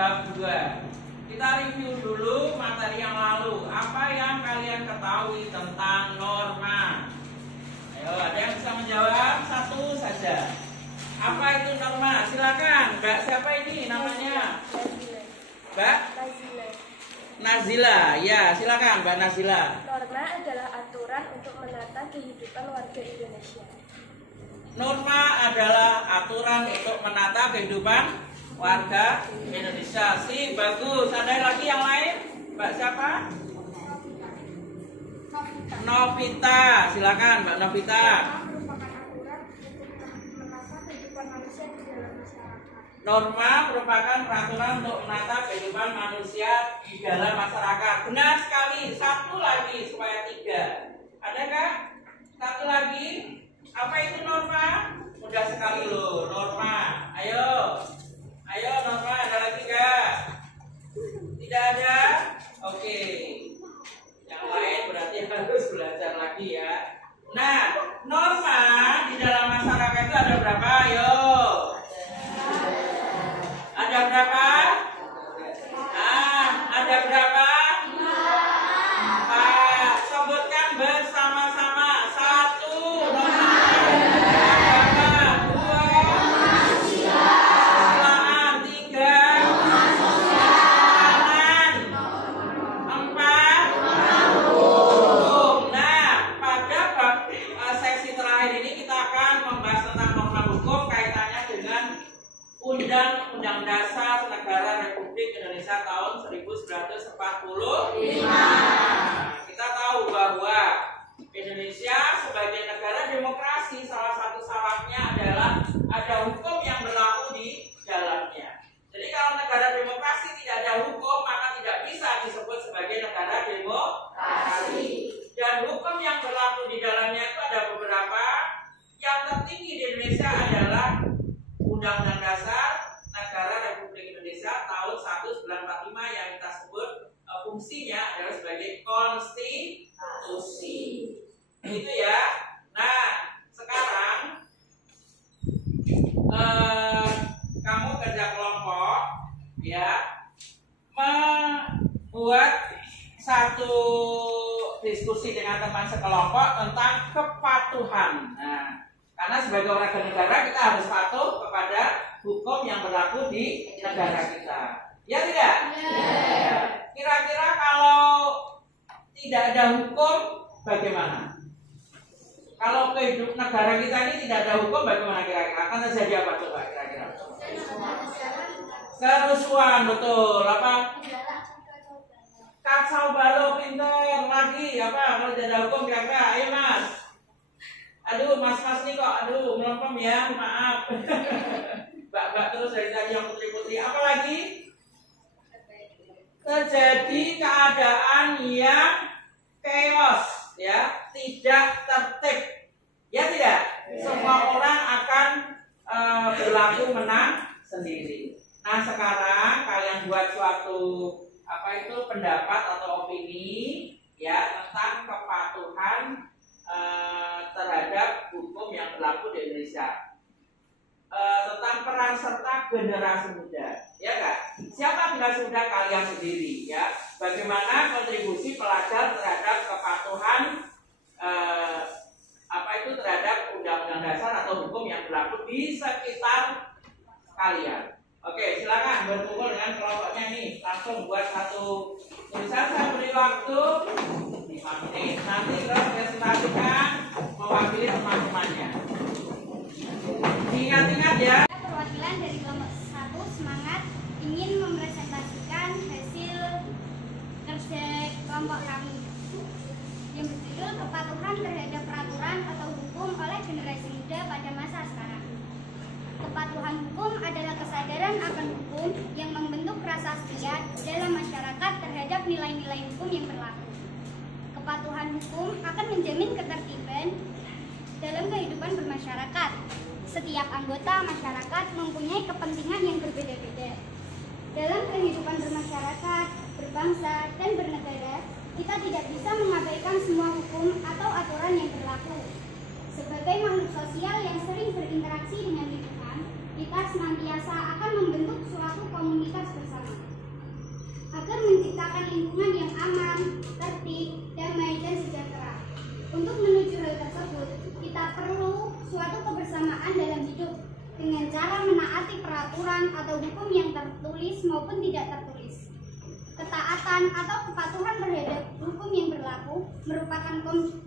bab 2. Kita review dulu materi yang lalu. Apa yang kalian ketahui tentang norma? Ayo, ada yang bisa menjawab? Satu saja. Apa itu norma? Silakan, Mbak. Siapa ini namanya? Mbak Nazila. Ya, silakan Mbak Nazila. Norma adalah aturan untuk menata kehidupan warga Indonesia. Norma adalah aturan untuk menata kehidupan warga Indonesia. Sih, bagus. Ada lagi yang lain? Mbak siapa? Novita. Silakan Mbak Novita. Norma merupakan peraturan untuk menata kehidupan manusia di dalam masyarakat. Benar sekali. Satu lagi supaya 3. Adakah? Satu lagi. Apa itu norma? Mudah sekali loh. Norma. Ayo. Ayo norma, ada lagi gak? Tidak ada? Oke. Yang lain berarti harus belajar lagi ya. Nah, norma di dalam masyarakat itu ada berapa? Ayo. Ada berapa? Ada berapa? 4. Sebutkan bersama-sama. 1. Norma. Undang-Undang Dasar Negara Republik Indonesia tahun 1945. Kita tahu bahwa Indonesia sebagai negara demokrasi, salah satu syaratnya adalah ada hukum yang berlaku di dalamnya. Jadi kalau negara demokrasi tidak ada hukum, maka tidak bisa disebut sebagai negara demokrasi. Dan hukum yang berlaku di dalamnya itu ada beberapa. Yang tertinggi di Indonesia adalah Undang-Undang Dasar Negara Republik Indonesia tahun 1945 yang kita sebut fungsinya adalah sebagai konstitusi. Itu ya. Nah, sekarang kamu kerja kelompok ya, membuat satu diskusi dengan teman sekelompok tentang kepatuhan. Nah, karena sebagai warga negara kita harus patuh kepada hukum yang berlaku di negara kita. Ya tidak? Ya. Kira-kira kalau tidak ada hukum bagaimana? Kalau kehidupan negara kita ini tidak ada hukum bagaimana kira-kira? Akan terjadi apa coba kira-kira? Kerusuhan, betul. Apa? Kacau balau, pinter lagi. Apa? Kalau tidak ada hukum kira-kira? Ayo Mas. Aduh, mas-mas nih kok, aduh, melempem ya, maaf. Mbak-mbak terus dari tadi yang putri-putri. Apa lagi? Terjadi keadaan yang chaos, ya, tidak tertib. Ya tidak? Semua orang akan berlaku menang sendiri. Nah, sekarang kalian buat suatu pendapat atau opini ya tentang kepatuhan terhadap hukum yang berlaku di Indonesia, tentang peran serta generasi muda, ya kak? Siapa generasi muda? Kalian sendiri, ya. Bagaimana kontribusi pelajar terhadap kepatuhan terhadap undang-undang dasar atau hukum yang berlaku di sekitar kalian? Oke, silakan berkumpul dengan kelompoknya nih, langsung buat satu tulisan. Saya beri waktu 5 menit. Nanti presentasikan mewakili teman-temannya. Ingat-ingat ya. Perwakilan dari kelompok 1 semangat ingin mempresentasikan hasil kerja kelompok kami yang berjudul kepatuhan terhadap peraturan atau hukum oleh generasi muda pada masa sekarang. Kepatuhan hukum adalah kesadaran akan hukum yang membentuk rasa setia dalam masyarakat terhadap nilai-nilai hukum yang berlaku. Kepatuhan hukum akan menjamin ketertiban dalam kehidupan bermasyarakat. Setiap anggota masyarakat mempunyai kepentingan yang berbeda-beda. Dalam kehidupan bermasyarakat, berbangsa, dan bernegara, kita tidak bisa mengabaikan semua hukum atau aturan yang berlaku. Sebagai makhluk sosial yang sering berinteraksi dengan lingkungan, kita senantiasa akan membentuk suatu komunitas bersama. dengan cara menaati peraturan atau hukum yang tertulis maupun tidak tertulis. Ketaatan atau kepatuhan terhadap hukum yang berlaku merupakan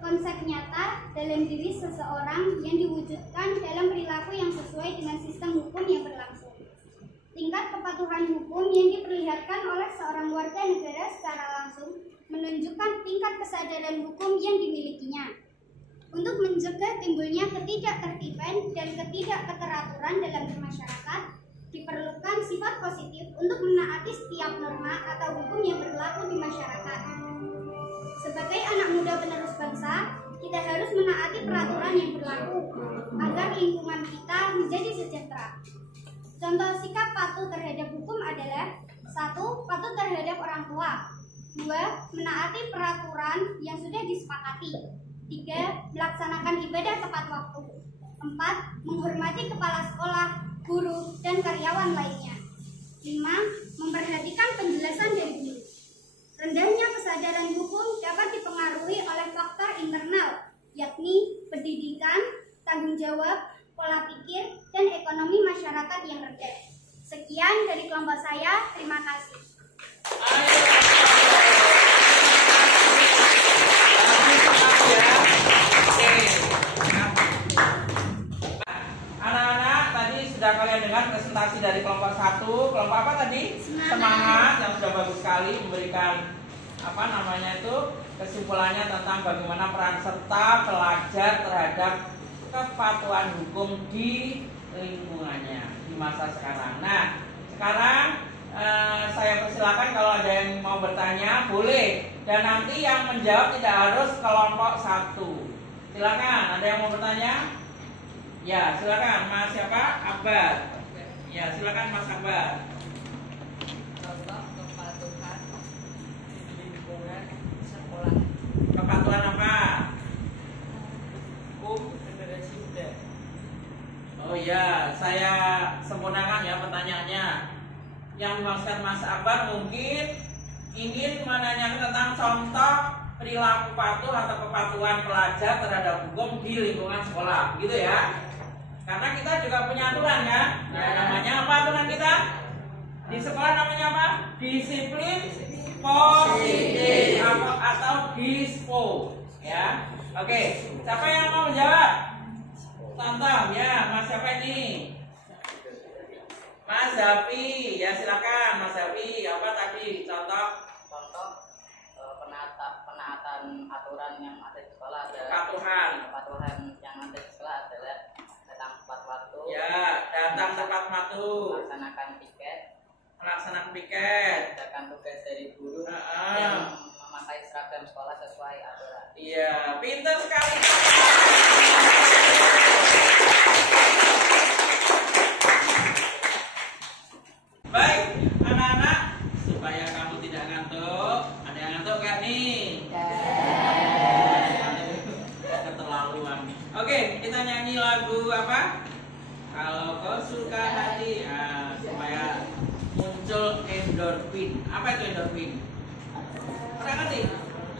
konsep nyata dalam diri seseorang yang diwujudkan dalam perilaku yang sesuai dengan sistem hukum yang berlangsung. Tingkat kepatuhan hukum yang diperlihatkan oleh seorang warga negara secara langsung menunjukkan tingkat kesadaran hukum yang dimilikinya. Untuk mencegah timbulnya ketidaktertiban dan ketidakteraturan dalam bermasyarakat, diperlukan sifat positif untuk menaati setiap norma atau hukum yang berlaku di masyarakat. Sebagai anak muda penerus bangsa, kita harus menaati peraturan yang berlaku agar lingkungan kita menjadi sejahtera. Contoh sikap patuh terhadap hukum adalah: 1. Patuh terhadap orang tua. 2. Menaati peraturan yang sudah disepakati. 3. Melaksanakan ibadah tepat waktu. 4. Menghormati kepala sekolah, guru, dan karyawan lainnya. 5. Memperhatikan penjelasan dari guru. Rendahnya kesadaran hukum dapat dipengaruhi oleh faktor internal, yakni pendidikan, tanggung jawab, pola pikir, dan ekonomi masyarakat yang rendah. Sekian dari kelompok saya, terima kasih. Anak-anak, tadi sudah kalian dengar presentasi dari kelompok 1. Kelompok apa tadi? Semangat, yang sudah bagus sekali memberikan kesimpulannya tentang bagaimana peran serta pelajar terhadap kepatuhan hukum di lingkungannya di masa sekarang. Nah, sekarang saya persilakan kalau ada yang mau bertanya boleh, dan nanti yang menjawab tidak harus kelompok 1. Silakan, ada yang mau bertanya? Ya, silakan Mas siapa? Akbar. Ya, silakan Mas Akbar. Contoh kepatuhan di lingkungan sekolah. Kepatuhan apa? Hukum generasi muda. Oh ya, saya sempurnakan ya pertanyaannya. Yang dimaksud Mas Akbar mungkin ingin menanyakan tentang contoh perilaku patuh atau kepatuhan pelajar terhadap hukum di lingkungan sekolah, gitu ya? Karena kita juga punya aturan kan? Ya, namanya apa aturan kita? Di sekolah namanya apa? Disiplin positif atau DISPO, ya. Oke, siapa yang mau menjawab? Contoh ya, Mas siapa ini? Mas Zafi, ya silakan Mas Zafi. Apa tadi contoh penaatan aturan yang ada di sekolah adalah kepatuhan yang ada di sekolah adalah datang tepat waktu. Ya, datang tepat waktu. Melaksanakan piket. Mengerjakan tugas dari guru yang memakai seragam sekolah sesuai aturan. Iya, pintar sekali. Baik, anak-anak, supaya kamu tidak ngantuk. Ada yang ngantuk gak nih? Keterlaluan. Oke, kita nyanyi lagu apa? Kalau kau suka hati, supaya muncul endorfin. Apa itu endorfin? Pernah ngerti?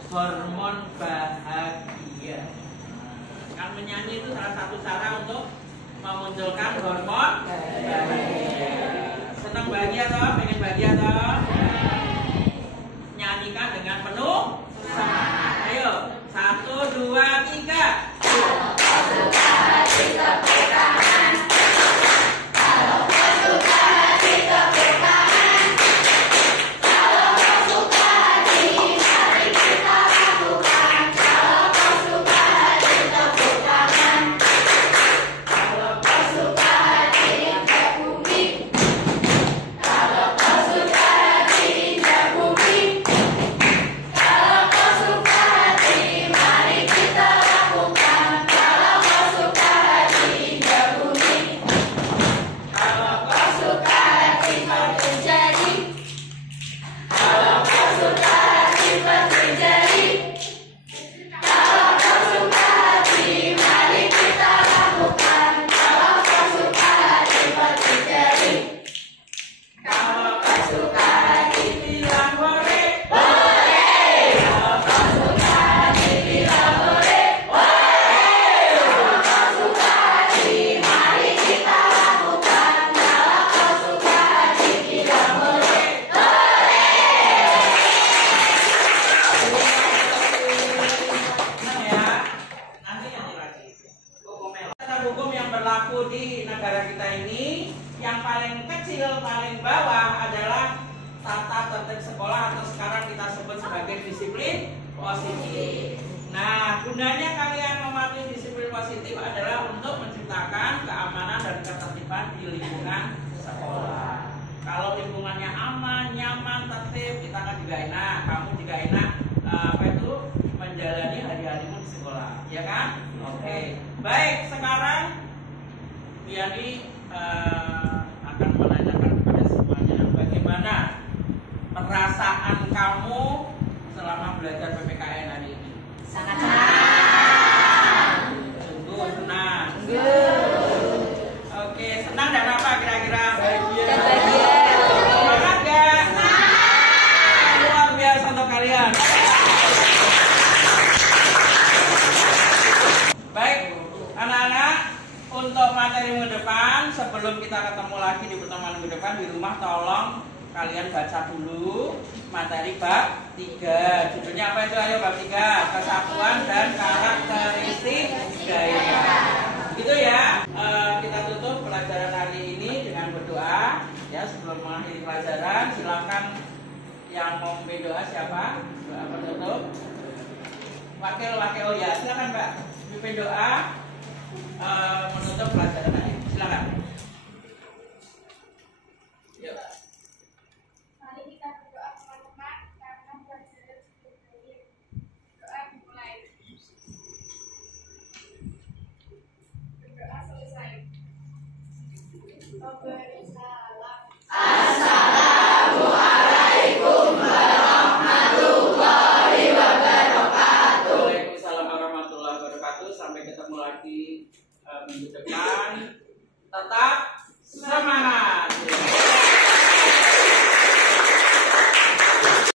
Hormon bahagia. Kan menyanyi itu salah satu cara untuk memunculkan hormon bahagia. Senang bahagia toh? Pengen bahagia toh? Nyanyikan dengan penuh semangat. Ayo, 1, 2, 3. Kalau kau suka kita ini, yang paling kecil, paling bawah adalah tata tertib sekolah atau sekarang kita sebut sebagai disiplin positif. Nah, gunanya kalian mematuhi disiplin positif adalah untuk menciptakan keamanan dan ketertiban di lingkungan sekolah. Kalau lingkungannya aman, nyaman, tertib, kita kan juga enak, kamu juga enak menjalani hari-harimu di sekolah, ya kan? Oke. Baik, sekarang Biani akan menanyakan kepada semuanya bagaimana perasaan kamu selama belajar PPKN hari ini? Sangat senang. Sungguh senang. Oke, senang dan apa kira-kira? Dan bahagia. Semangat gak? Luar biasa untuk kalian. Baik, anak-anak, untuk materi minggu depan, sebelum kita ketemu lagi di pertemuan minggu depan di rumah, tolong kalian baca dulu materi bab 3. Judulnya apa itu? Ayo, bab 3, kesatuan dan karakteristik budaya. Gitu ya. Kita tutup pelajaran hari ini dengan berdoa. Ya, sebelum mengakhiri pelajaran, silakan yang mau memimpin doa siapa? Doa penutup. Wakil ya, silakan Mbak. Memimpin doa menutup pelajaran hari ini. Silakan. Yuk. Mari kita berdoa teman-teman karena pelajaran sudah berakhir. Doa dimulai. Berdoa selesai. Assalamualaikum.